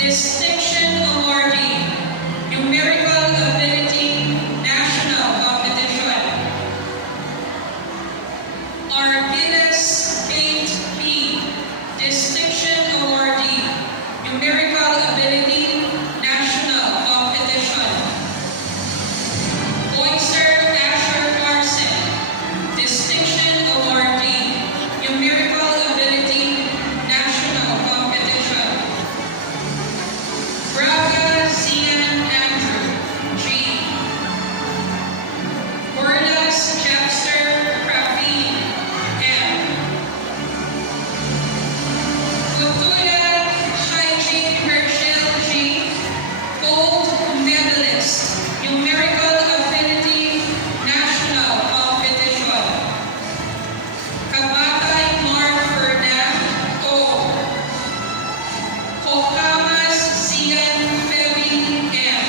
Distinction Awardee, Numerical Ability National Competition. Argiles Kate P., Distinction Awardee, Numerical Ability National Competition. Boyser Asher Carson, Distinction Awardee, Numerical Ability National Competition. Braga Zian Andrew, G. Borlas Chapster Rafi, M. Gutuya Shaijin Herschel, G. Gold Medalist, Numerical Ability National Competition. Kabatay Mark Fernand, O. Kokamas Zian Feby, M.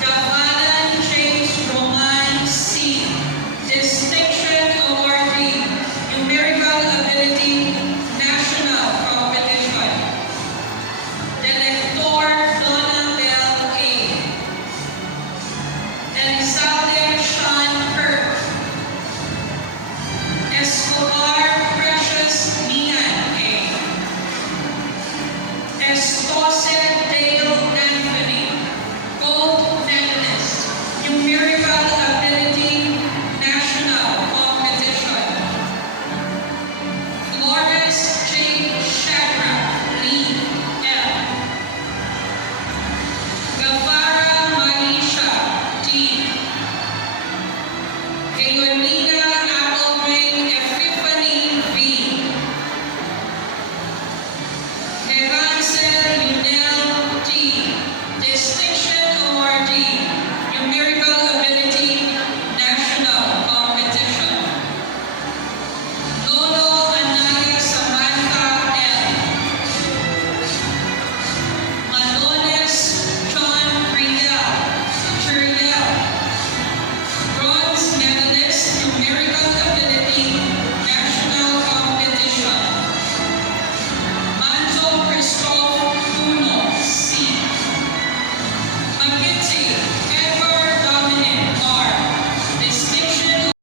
Gavalan James Roman, C. Distinction Awardee, Numerical Ability National Competition. Delector Donna Bell, A. Elizalde Sean Kirk. Escobar Precious Mian, A. Escose Dale Anthony, Gold Medalist, Numerical Ability National Competition. Flores J. Shadrach, Lee, L. Gavara Maisha, D. Gaylorina Applebring Epiphany, V. Erancel Lunel